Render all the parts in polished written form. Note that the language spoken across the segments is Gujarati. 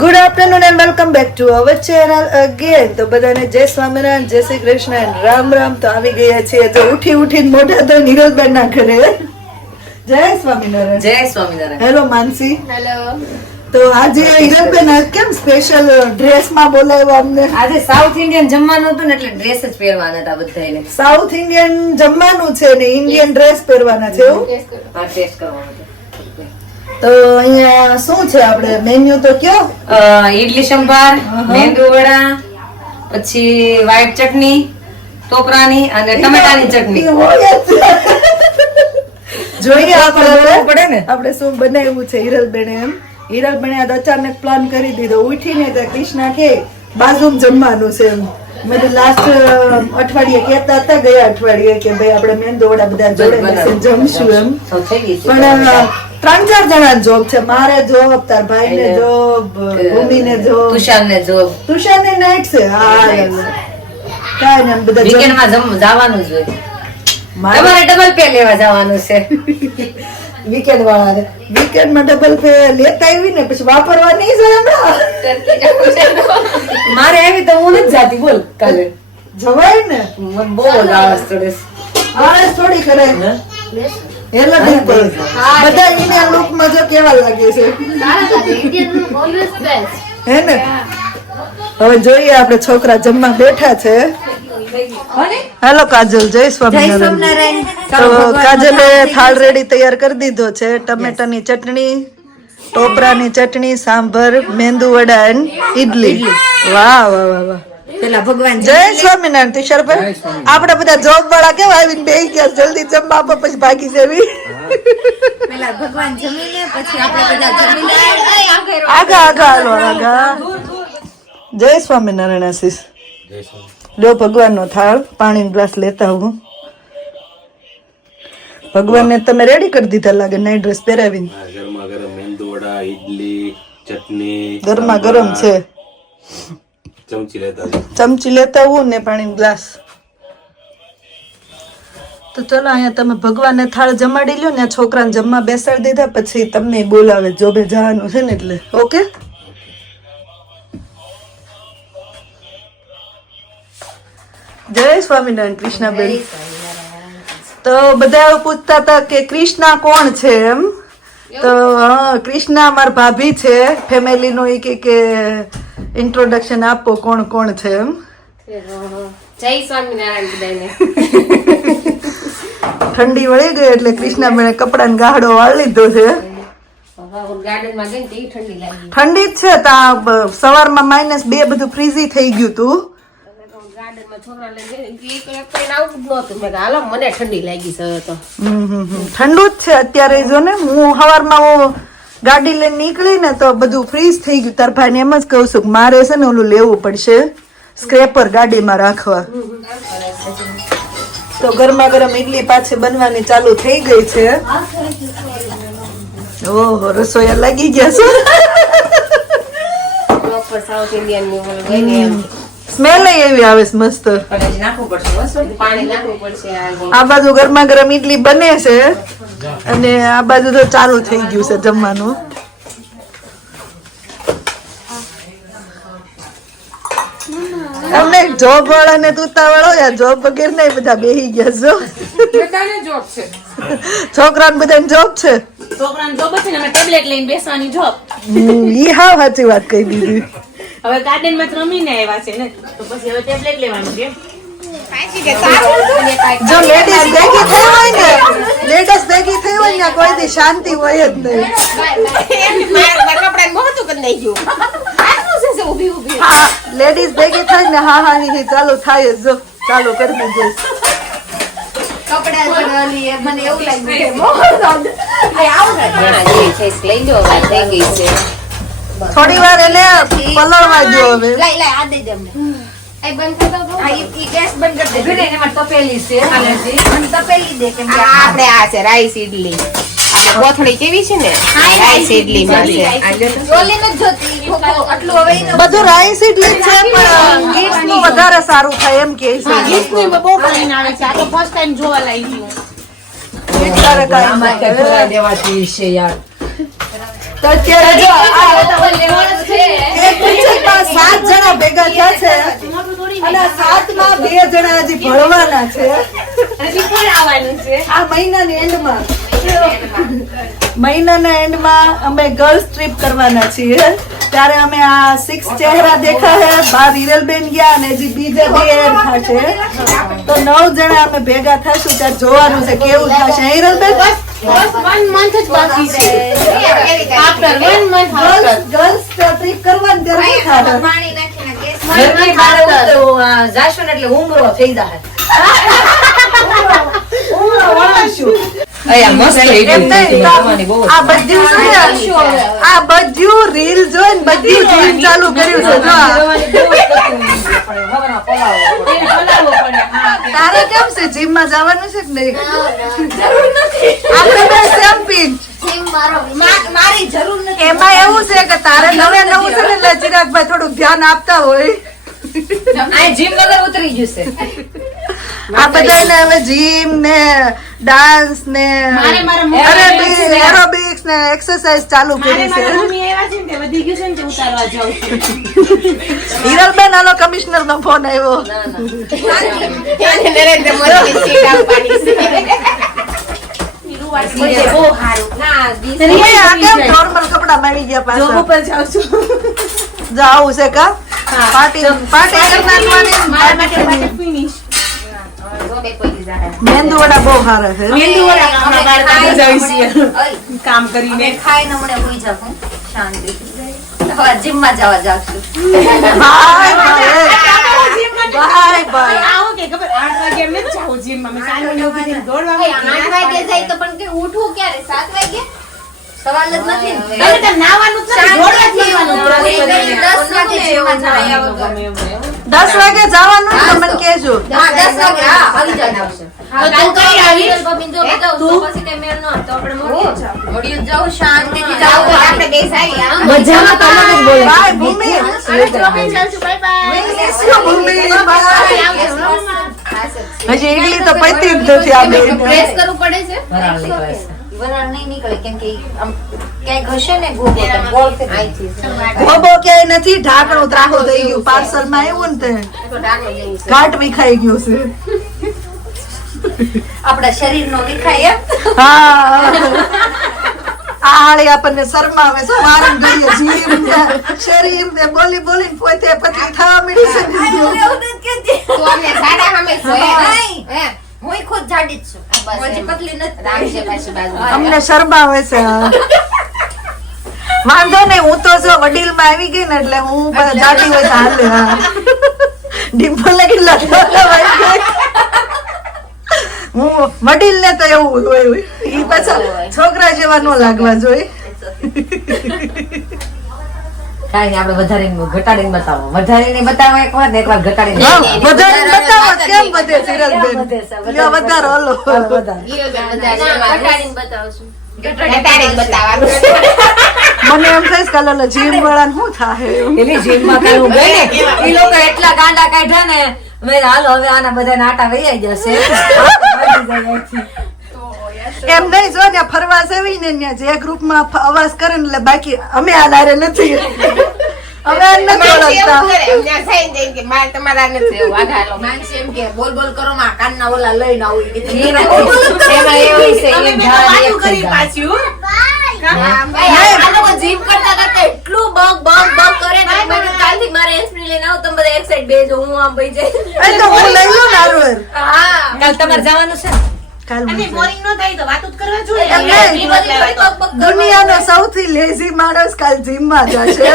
Good afternoon and welcome back to our channel again. તો બધાને જય સ્વામિનારાયણ, જય શ્રી કૃષ્ણ એન્ડ રામ રામ. તો આવી ગયા છીએ તો ઉઠીને મોઢા તો નીરજબેન ના ઘરે. જય સ્વામિનારાયણ. જય સ્વામિનારાયણ. હેલો માનસી. હેલો. તો આજે નીરજબેન કેમ સ્પેશિયલ ડ્રેસ માં બોલાવ્યા અમને? આજે સાઉથ ઇન્ડિયન જમવાનું હતું ને એટલે ડ્રેસ જ પહેરવાના હતા બધાને. સાઉથ ઇન્ડિયન જમવાનું છે ને ઇન્ડિયન ડ્રેસ પહેરવાના છે એવું? હા, ટેસ્ટ કરવાનું હતું. તો અહીંયા શું છે આપણે મેન્યુ તો કયો? ઈડલી સંભાર, મેંદુ વડા, પછી વ્હાઈટ ચટણી, ટોપરાની અને ટમેટાની ચટણી. જોઈએ આપણે પડે ને. આપણે શું બનાવ્યું છે હિરલબેને. એમ હિરલબેને આજ અચાનક પ્લાન કરી દીધો. ઉઠીને તો કૃષ્ણા કે બાજુમાં જમવાનું છે એમ. મેં લાસ્ટ અઠવાડિયે કહેતા હતા ગયા અઠવાડિયે કે ભાઈ આપણે મેંદુ વડા બધા જોડે બેસીને જમશું એમ. પણ 3-4 જણા જોબ છે. મારે જોબ, તાર ભાઈ ને જોબ, ભૂમિને જોબ, તુષાર ને નાઈટ છે. હા કાઈ ને બધા વીકેન્ડ માં જવાનું જ હોય. તમારે ડબલ પે લેવા જવાનું છે વીકેન્ડ વાળા. વીકેન્ડ માં ડબલ પે લેતા આવી ને પછી વાપરવા નહીં જાય હમણાં. મારે આવી તો હું નથી જાતી. બોલ કાલે જવાય ને. મને બહુ આળસ ચડે છે. આળસ થોડી કરે. હેલો ડિમ્પલ. બધા ઇન્ડિયન લુક માં જો કેવા લાગે છે હે ને. હવે જોઈએ આપણે છોકરા જમવા બેઠા છે. હેલો કાજલ. જય સ્વામિનારાયણ. તો કાજલે થાળ રેડી તૈયાર કરી દીધો છે. ટમેટાની ચટણી, ટોપરાની ચટણી, સાંભર, મેંદુ વડા અને ઈડલી. વાહ વાહ વાહ વાહ. પેલા ભગવાન જય સ્વામિનારાયણ. તુષારભાઈ આપણે બધા જોબ વાળા કેવા આવીને બેહી ગયા જલ્દી જમવા આપો પછી ભાગી જવી. પેલા ભગવાન જમીને પછી આપણે બધા જમીને આગા આગા હાલો આગા. જય સ્વામિનારાયણ. આશીષ લ્યો ભગવાન નો થાળ, પાણી ગ્લાસ લેતા હું. ભગવાન ને તમે રેડી કરી દીધા લાગે નાઈટ ડ્રેસ પહેરાવીને. ગરમા ગરમ મેંદુ વડા, ઈડલી, ચટણી ગરમા ગરમ છે. ચમચી લેતા હું ને પાણી ગ્લાસ. તો ચલો અહીંયા તમે ભગવાનને થાળ જમાડી લ્યો ને છોકરાને જમવા બેસાડી દીધા પછી તમને બોલાવે જોબે જવાનું છે ને એટલે. ઓકે. જય સ્વામિનારાયણ. કૃષ્ણાબેન. તો બધા એવું પૂછતા હતા કે કૃષ્ણા કોણ છે એમ. તો કૃષ્ણા અમારા ભાભી છે ફેમિલી નો. એ કે ઇન્ટ્રોડક્શન આપો કોણ કોણ છે એમ. જય સ્વામિનારાયણ બધાને. ઠંડી વળી ગઈ એટલે કૃષ્ણાબેને કપડાને ગાહડો વાળી લીધો છે. ગાર્ડનમાં ગઈ ને ઠંડી લાગી. ઠંડી જ છે. ત્યાં સવારમાં -2 બધું ફ્રીઝી થઈ ગયું તું. ગાર્ડનમાં છોકરા લઈને આવું જ નહોતું. મેં હાલો મને ઠંડી લાગી છે તો. ઠંડુ જ છે અત્યારે. જો ને હું સવારમાં ગાડી લઈને નીકળી ને તો બધું ફ્રીઝ થઈ ગયું. તાર ભાઈને એમ જ કહું છું કે મારે છે ને ઓલું લેવું પડશે સ્ક્રેપર ગાડીમાં રાખવા. તો ગરમા ગરમ ઈડલી પાછી બનવાની ચાલુ થઈ ગઈ છે. ઓહો રસોયા લાગી ગયા છે. પ્રોપર સાઉથ ઇન્ડિયન ની ઓલ ગઈ ને એમ. સ્મેલ એવી આવે છે મસ્ત. નાખવું પડશે. પાણી નાખવું પડશે. આ બાજુ ગરમા ગરમ ઈડલી બને છે અને આ બાજુ તો ચાલુ થઈ ગયું છે જમવાનું. અમને જોબ વાળા ને ઉતાવળ હોય. જોબ વગેરે નહીં બધા બેહી ગયા છો. છોકરાને બધાને જોબ છે. છોકરાને જોબ છે ને અમે ટેબ્લેટ લઈને બેસવાની જોબ. ઈ હાવ સાચી વાત કહી દીધી. હવે ગાર્ડન માં રમીને આવ્યા છે ને તો પછી હવે ટેબ્લેટ લેવાનું છે. જો લેડીઝ ભેગી થઈ હોય ને કોઈ દી શાંતિ હોય જ નહીં. હા લેડીઝ ભેગી થાય ને હા હા હી ચાલુ થાય જ. જો ચાલુ કરી દીધું. મને એવું લાગ્યું થોડી વાર એને પલળવા દો હવે. આપણે આ છે રાઈસ ઈડલી. કોથળી કેવી છે ને રાઈસ ઈડલી માં છે. બધું રાઈસ ઈડલી છે પણ ગીટ્સ નું વધારે સારું થાય એમ કે છે. ગીતની બહુ ફાઇન આવે છે. આ તો ફર્સ્ટ ટાઈમ જોવા લાગી ગયું. ગીટ તારે કાંઈ દેવાતી છે યાર. તો અત્યારે જો ભણવાના છે અને શીખવાડ આવવાનું છે આ મહિનાની એન્ડમાં મહિનાના એન્ડમાં અમે ગર્લ્સ ટ્રીપ કરવાના છીએ ત્યારે અમે આ 6 ચહેરા દેખા હે 12 હિરલબેન ગયા અને હજી બીજા 2 એડ થશે તો 9 જણા અમે ભેગા થશું ત્યારે જોવાનું છે કેવું થશે હિરલબેન બસ 1 month જ બાકી છે after 1 month ગર્લ્સ ટ્રીપ કરવાની ત્યારે શું થાય ઘરની બહાર જાશું ને એટલે ઉમરો થઈ જાય અહીંયા મસ્ત એમ નહીં, આ બધું છે ને, આ બધું રીલ જોઈને બધું જીમ ચાલુ કર્યું છે જો આ. તારે કેમ છે જીમ માં જવાનું છે કે નહીં આપણે બે સેમ પિંચ એમાં એવું છે કે તારે નવે નવું છે ને એટલે ચિરાગભાઈ થોડુંક ધ્યાન આપતા હોય આ જીમ વગર ઉતરી જશે આ બધાને હવે જીમ ને ડાન્સ ને એરોબિક્સ ને એક્સરસાઇઝ ચાલુ કરી છે મમ્મી એવા છે ને તે વધી ગયું છે ને તે ઉતારવા જાઉં છું હિરલબેન આનો કમિશનર નો ફોન આવ્યો નરેન્દ્ર મોદી સીટ આપવાની છે બહુ સારું તમે આ કેમ નોર્મલ કપડાં મારી ગયા જોબ પાછા ઉપર જાઉં છું જો આવું છે કા પાર્ટી પાર્ટી મારા માટે ફિનિશ મેંદુ વડા બહુ સારા છે મેંદુ વડા હમણાં બાર કાઢી જઈશું કામ કરીને ખાઈને હમણે હોઈ જાઉં શાંતિ હવે જીમમાં જવા જાશું બાય બાય બાય આવો કે ખબર 8 વાગે એમ નથી જાઉં જીમમાં મેં સાંજે ઉઠીને દોડવા સવાલ જ નથી ને અરે તને નાવાનું છે દોડવા જવાનું 10 વાગે જવાનું તો મને કહેજો હા 10 વાગે હા આવી જવાનું આવશે તું કઈ આવી મોડિયું જાવ શાંતિથી જાઓ જાવ તો આપણે બે સારી મજામાં તમે જ બોલો બાય ભૂમિ ભૂમિ બાય હજી ઈડલી તો પૈતી જ નથી આ બેન પ્રેસ કરવું પડે છે વરાળ નીકળે છે વરાળ નહીં નીકળે કેમ કે આમ ક્યાંક હશે ને ગોગો તો બોલ કે ગોબો ક્યાંય નથી ઢાંકણું ત્રાહું થઈ ગયું પાર્સલ માં આવ્યું ને તે ઘાટ વિખાઈ ગયું છે આપણા શરીરનો વિખાય એમ હા આ હાળી આપણને શરમાવે છે મારું ગઈએ જીવ ને શરીર ને બોલી બોલીને પોતે પછી થવા મળી છે તો અમે સાડા સામે હે હું ખુદ જાડી જ છું પછી પતલી નથી રામજે પાછી બાજુ અમને શરમાવે છે વાંધો નહીં હું તો જો વડીલ માં આવી ગઈ ને એટલે હું જાડી હોય તો હાલે હા ડિમ્પલ ને કેટલા હું વડીલ ને તો એવું હોય ઈ પાછા છોકરા જેવા ન લાગવા જોઈએ કાઈ આપણે વધારીને ઘટાડીને બતાવો વધારીને બતાવો એક વાર ને એક વાર ઘટાડીને હા, વધારે બતાવો કેમ વધે સિરલબેન લ્યો વધારો હલો ઘટાડીને બતાવશું ઘટાડીને બતાવવાનું મને એમ થાય કે કાલે જીમ વાળા શું થાય એની જીમમાં કાઈ હું ગઈ ને ઈ લોકો એટલા ગાંડા કાઢ્યા ને મેં હાલો હવે આના બધા નાટા વહી જશે એમ નહીં જો ને ફરવા જવી ને ત્યાં જે ગ્રુપમાં અવાજ કરે ને એટલે બાકી અમે આ લારે નથી અમે આ નથી ઓળખતા માણસ એમ કે બોલ બોલ કરો માં કાનના ઓલા લઈને આવું તમે વાતું કરી પાછું આ લોકો જીમ કરતા કરતા એટલું બગ બગ બગ કરે ને મેં કાલથી મારે એન્સ્પ્રી લઈને આવું તમે બધા એક સાઈડ બેજો હું આમ બેઈ જાય એ તો હું લઈ લઉં ને હારું હા કાલ તમારે જવાનું છે કાલ અને બોરિંગ ન થાય તો વાતું જ કરવા જોઈએ એમ નહીં. દુનિયાનો સૌથી લેઝી માણસ કાલ જીમમાં જશે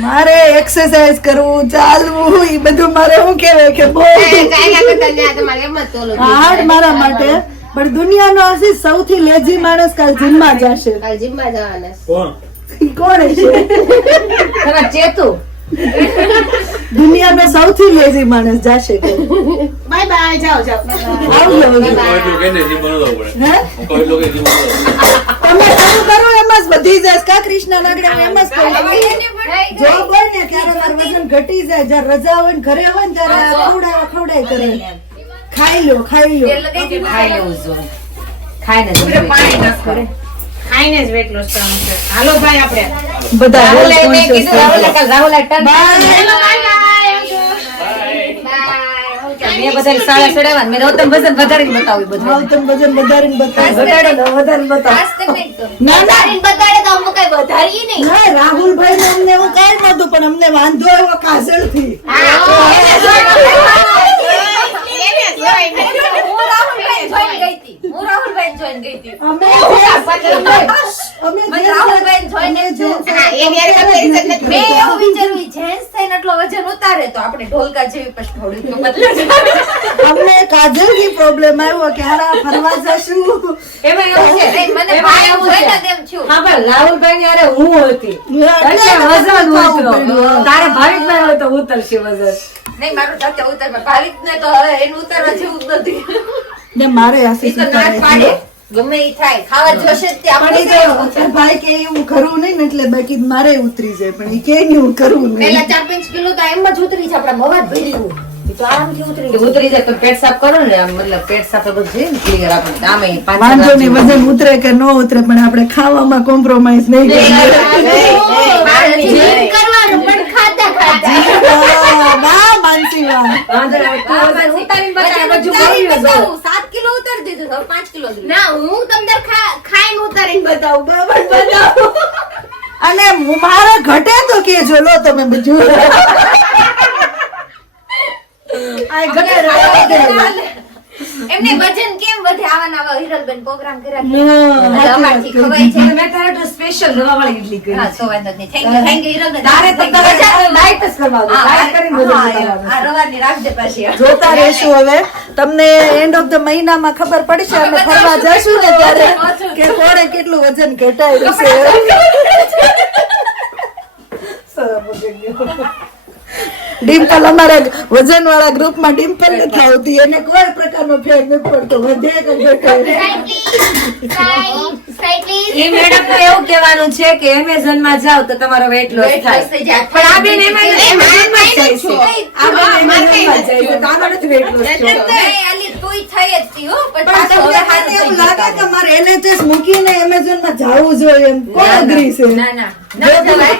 મારે એક્સરસાઇઝ કરવું ચાલવું ઈ બધું મારે શું કહેવાય કે બહુ હાર્ડ મારા માટે પણ દુનિયાનો હશે સૌથી લેઝી માણસ કાલ જીમમાં જશે જીમમાં જવાના કોણ કોણ છે તમારે ચેતુ દુનિયાનો સૌથી લેઝી માણસ જશે બાય બાય જાઓ જાઓ આવજો કોઈ લોકો કે જીમ બનાવવું પડે હે કોઈ લોકો જીમ બનાવવું તમે શરૂ કરો એમ જ વધી જાય કા કૃષ્ણ નાગડે એમ જ કહું જોબ હોય ને ત્યારે મારું વજન ઘટી જાય જ્યારે રજા હોય ને ઘરે હોય ને ત્યારે ખવડાય કરે ખાઈ લો ખાઈ લેવું જોઈએ ખાઈને જ પાણી નાખો ખાઈને જ વેટ લોસ કરવાનું છે હાલો ભાઈ આપણે બધા રાહુલ health મેં conscious કીધું રાહુલ કાલ રાહુલ Bye. બાય બાય મેં બધાને સાડા ચડાવ્યા ને મેં નહોતું વજન વધારીને બતાવ્યું બધું. હા તમે વજન વધારીને બતાવો. વધારીને બતાવો. ખાસ કરીને તો. ના ના વધારીને બતાડે તો અમે કઈ વધારીએ નહીં. ના, રાહુલભાઈ ને અમને એવું કઈ નતું પણ અમને વાંધો આવ્યો કાજલ થી. હું રાહુલભાઈ જોઈન ગઈ હતી. અમે મને રાહુલભાઈ જોઈને જ છું. હા, એની હારે comparison નથી મેં કરતો. એવું વિચાર્યું જેન્ટ્સ થઈને આટલો વજન ઉતારે તો આપણે ઢોલકા જેવી પછી થોડું તો બદલાય. અમને કાજલ થી પ્રોબ્લેમ આવ્યો કે હારા ફરવા જશું. એમાં એવું છે. નહીં, મને એમાં ભાઈ એવું છે. જોઈને તેમ થયું. હા પણ રાહુલભાઈ ની હારે હું હતી એટલે વજન ઉતરો. તારે ભાવિકભાઈ હોય તો ઉતરશે વજન. નહીં, મારું જાતે ઉતાર ભાવિકને તો હવે એનું ઉતારવા જેવું જ નથી. ને મારે ઈ આશીષ તો નાક પાડે ગમે ઈ થાય ખાવા જોશે જ તે આપણે પણ એ ભાઈ કે હું ખરું નહીં ને એટલે બાકી મારે ઉતરી જાય પણ એ કે નહીં હું કરવું પેલા નહીં. 4-5 કિલો તો એમ જ ઉતરી છે આપડા મવાજ ભર્યું ઈ તો આરામથી ઉતરી કે ઉતરી જાય તો પેટ સાફ કરો ને આમ મતલબ પેટ સાફ બધું છે ને ક્લિયર આપણે આમે વાંધો નહીં વજન ઉતરે કે ન ઉતરે પણ આપણે ખાવામાં કોમ્પ્રોમાઇઝ નહીં કરીએ. જીમ કરવાનું પણ ખાતા ખાતા વાહ માનસી વાહ. ઉતારીને બતાવે બધું કર્યું છે. 7 કિલો ઉતારી દીધું હવે 5 કિલો જ રહ્યું. ના હું તમને ખાઈને ઉતારીને બતાવું બરાબર બતાવું. અને મારે ઘટે તો કેજો લો તમે બધું. આ ઘટે રહેવા દે. એમને વજન કેમ વધે આવા નવા હિરલબેન પ્રોગ્રામ કર્યા ના, એટલે અમારથી ખવાય છે. મેં તારે તો સ્પેશિયલ રવાવાળી ઇડલી કરી હા, તો વાંધો નહીં. Thank you, Hiralben. તારે તો ડાયટ જ કરવાનું હા, ડાયટ કરીને બધું કરવાનું. આ રવાની રાખજે પાછી. જોતા રહેશું હવે તમને એન્ડ ઓફ ધ મહિનામાં ખબર પડશે અમે ફરવા જશું ને ત્યારે કે કોણે કેટલું વજન ઘટાડ્યું છે. ડિમ્પલ અમારા વજન વાળા ગ્રુપમાં ડિમ્પલ નથી આવતી એને કોઈ પ્રકારનો ફેર નથી પડતો વધે કે ઘટે. એ મેડમ એવું કહેવાનું છે કે એમેઝોન માં જાવ તો તમારો વેટ લોસ થાય પણ આ બેન એમાં એમેઝોન માં જાય છે આ બેન એમેઝોન માં જાય છે તો આનો નથી વેટ લોસ થયો. નહીં, આલી તોય થઈ જ હતી હો, પણ પણ પાછું હવે તમને હારું એવું થઈ લાગે ગયું. કે મારે NHS મૂકીને એમેઝોન માં જવું જોઈએ એમ કોણ અગ્રી છે? ના, ના. ના જવાય.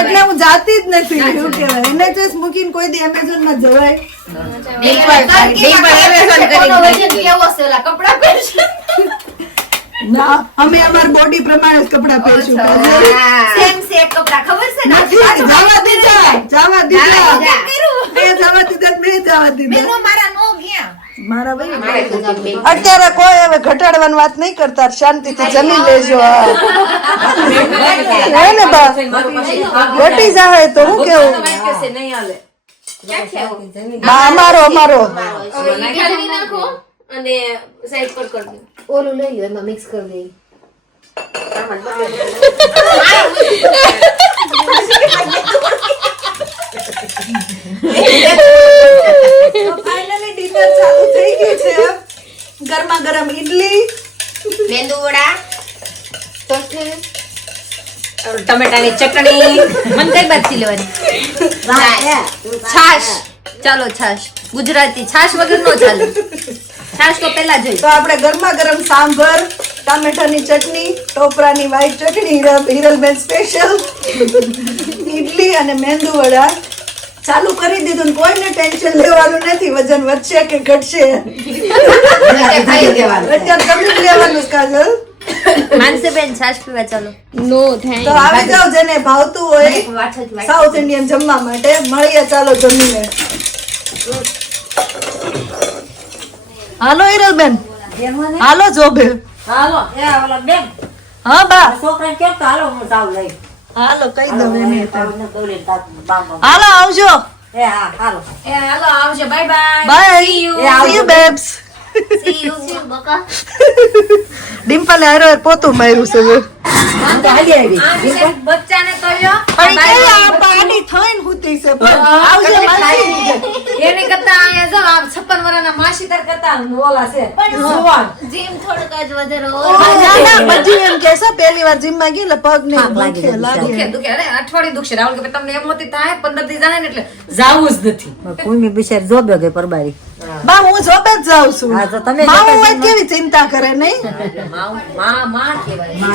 એટલે હું જાતી જ નથી એવું કહેવાય. NHS મૂકીને કોઈ દી એમેઝોન માં જવાય? કોનો વજન કેવો છે ઓલા કપડાં પહેરશે ના અમે અમાર બોડી પ્રમાણે જ કપડાં પહેરશું. સેમ સેમ કપડાં ખબર છે ને નથી જવા દીધા જવા દીધા કેમ કર્યું? મેં જવા દીધા મેં જવા દીધા બેનો મારા નો ગયા મારા ભાઈ અત્યારે કોઈ હવે ઘટાડવાની વાત નહીં કરતા શાંતિથી જમી લેજો. હે ને બા ઘટી જાય તો હું કેવું નહીં હાલે ક્યાં છે આવું? બા અમારો હવે ઈ ઠાલવી નાખો અને સાઈડ પર કરી દો. ઓલું લઈ લો એમાં મિક્સ કરી દઈ. ફાઇનલી ડિનર ચાલુ થઈ ગયું છે. ગરમા ગરમ ઈડલી મેંદુ વડા ટમેટાની ચટણી મને કઈ બાજથી લેવાની છાશ ચાલો છાશ ગુજરાતી છાશ વગર નો ચાલે છાશ તો પેલા જોઈ તો આપણે ગરમા ગરમ સાંભર ટામેટાની ચટણી ટોપરાની વ્હાઈટ ચટણી હિરલબેન સ્પેશિયલ ઈડલી અને મેંદુ વડા ચાલુ કરી દીધું ને કોઈને ટેન્શન લેવાનું નથી વજન વધશે કે ઘટશે ખાઈ દેવાનું. અત્યારે જમી લેવાનું જ કાજલ. માનસીબેન છાશ પીવા ચાલો તો આવી જાવ જેને ભાવતું હોય સાઉથ ઇન્ડિયન જમવા માટે મળીએ ચાલો જમીને. હાલો હિરલબેન હાલો જોબે. હાલો એ ઓલા બેન હા બા છોકરાને કેમ તો હાલો હું જાઉં લઈ હાલો કઈ દઉં એને તો. દોડીને તાતું બાબા હાલો આવજો એ હા હાલો એ હાલો આવજો bye bye bye See you. See you babes. See you. બકા ડિમ્પલે હારો પોતું માર્યું છે હવે. બચ્ચાને તો લ્યો પણ ઈ કેવી આ પાડી થઈને હુતી છે પણ આવજો માસી. એને કરતા અહીંયા જો આ 56 વર્ષના માસીતર કરતા ઓલા છે જુવાન જીમ થોડુંક જ વધારે ના ના બધી એમ કે છે પહેલી વાર જીમ માં ગઈ એટલે પગ ને દુખે લાગે. દુખે અરે અઠવાડિયું દુખશે રાહુલ કે તમને એમ હોતી થાય 15 દી જાય ને એટલે જાવું જ નથી કોઈ બિચાર જોબે ગઈ પરબારી બા હું જોબે જ જાઉં છું. હા, તો તમે માં હું હોય કેવી ચિંતા કરે નહીં. માં કહેવાય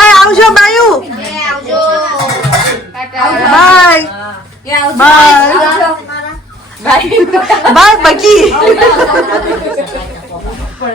આ આવજો બાયુ. આવજો બાય એ આવજો. બાય. By Baki